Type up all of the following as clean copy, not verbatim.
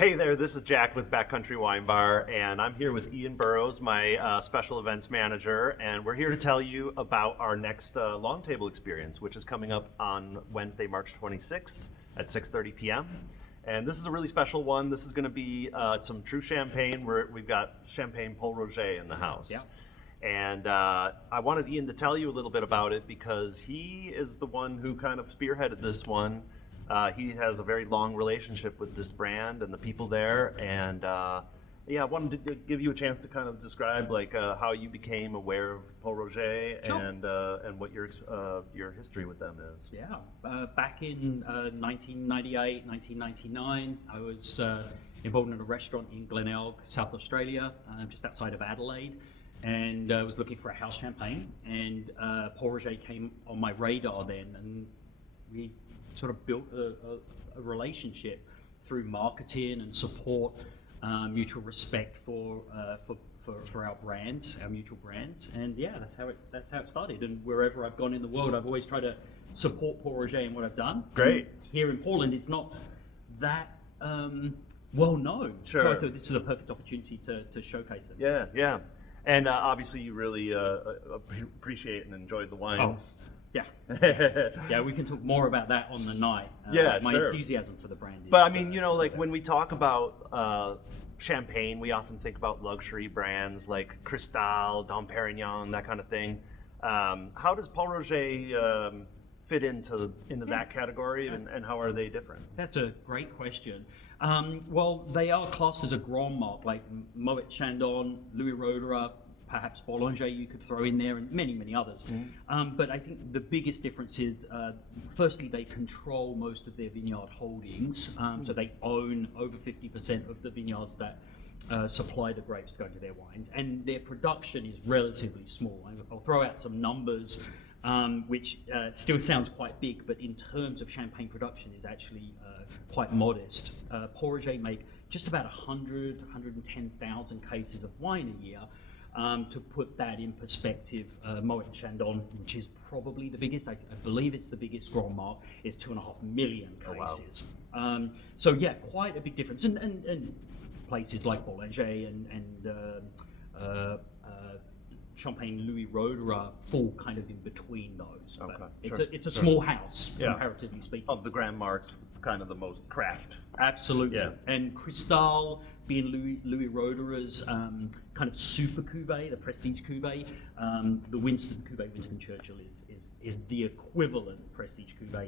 Hey there, this is Jack with Backcountry Wine Bar, and I'm here with Ian Burrows, my special events manager, and we're here to tell you about our next long table experience, which is coming up on Wednesday, March 26th at 6:30 p.m. And this is a really special one. This is going to be some true champagne. We've got Champagne Pol Roger in the house. Yeah. And I wanted Ian to tell you a little bit about it because he is the one who kind of spearheaded this one. He has a very long relationship with this brand and the people there, and I wanted to give you a chance to kind of describe like how you became aware of Pol Roger. Sure. And what your history with them is. Yeah, back in 1998, 1999, I was involved in a restaurant in Glenelg, South Australia, just outside of Adelaide, and was looking for a house champagne, and Pol Roger came on my radar then, and we sort of built a relationship through marketing and support, mutual respect for our brands, our mutual brands, and yeah, that's how it started. And wherever I've gone in the world, I've always tried to support Pol Roger in what I've done. Great. Here in Portland, it's not that well known. Sure. So I thought this is a perfect opportunity to showcase them. Yeah, yeah. And obviously you really appreciate and enjoy the wines. Oh. Yeah, yeah, we can talk more about that on the night. My sure. enthusiasm for the brand is. But I mean, you know, like when we talk about champagne, we often think about luxury brands like Cristal, Dom Perignon, that kind of thing. How does Pol Roger fit into that category, and how are they different? That's a great question. Well, they are classed as a grand marque, like Moet Chandon, Louis Roederer, perhaps Bollinger you could throw in there, and many, many others. Mm-hmm. But I think the biggest difference is, firstly, they control most of their vineyard holdings. So they own over 50% of the vineyards that supply the grapes to go into their wines. And their production is relatively small. I'll throw out some numbers, which still sounds quite big, but in terms of champagne production is actually quite modest. Pol Roger make just about 110,000 cases of wine a year. To put that in perspective, Moet Chandon, which is probably the biggest, I believe it's the biggest grand marque, is 2.5 million cases. Oh, wow. So yeah, quite a big difference. And places like Bollinger and Champagne Louis Roederer fall kind of in between those. Okay, but it's a small house, comparatively speaking. Of the Grand Marques, kind of the most craft. Absolutely. Yeah. And Cristal, being Louis Roederer's kind of super cuvee, the prestige cuvee, the Winston cuvee, Winston Churchill is the equivalent prestige cuvee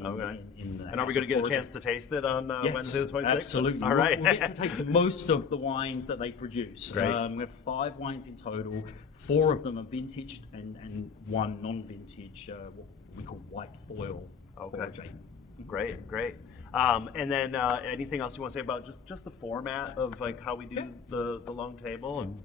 in the. And are we going to get a chance to taste it on Wednesday the 26th? Absolutely. All right. We'll get to taste most of the wines that they produce. Great. We have 5 wines in total. 4 of them are vintaged and 1 non-vintage, what we call white foil. Okay. Great. And then anything else you want to say about just the format of like how we do the long table? And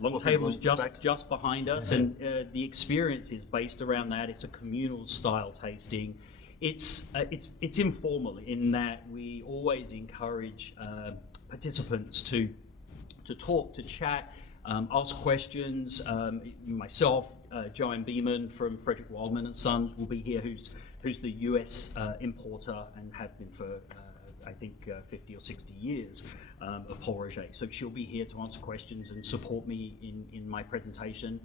long table is just behind us, and the experience is based around that. It's a communal style tasting. It's informal in that we always encourage participants to talk, to chat, ask questions. Myself, Joanne Beeman from Frederick Wildman and Sons will be here, who's the US importer and have been for I think 50 or 60 years of Pol Roger. So she'll be here to answer questions and support me in my presentation.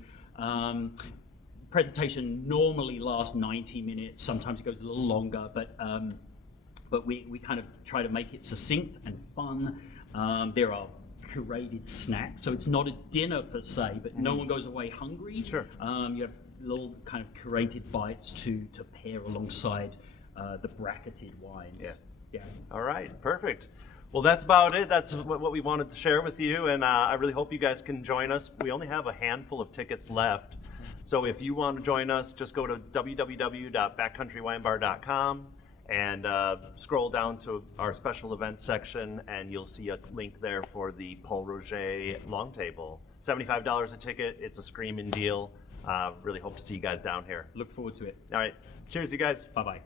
Presentation normally lasts 90 minutes. Sometimes it goes a little longer, but we kind of try to make it succinct and fun. There are curated snacks, so it's not a dinner per se, but no one goes away hungry. Sure. You have little kind of curated bites to pair alongside the bracketed wines. Yeah. All right, perfect. Well, that's about it. That's what we wanted to share with you, and I really hope you guys can join us. We only have a handful of tickets left, so if you want to join us, just go to www.backcountrywinebar.com and scroll down to our special events section, and you'll see a link there for the Pol Roger long table. $75 a ticket. It's a screaming deal. Really hope to see you guys down here. Look forward to it. All right. Cheers, you guys. Bye-bye.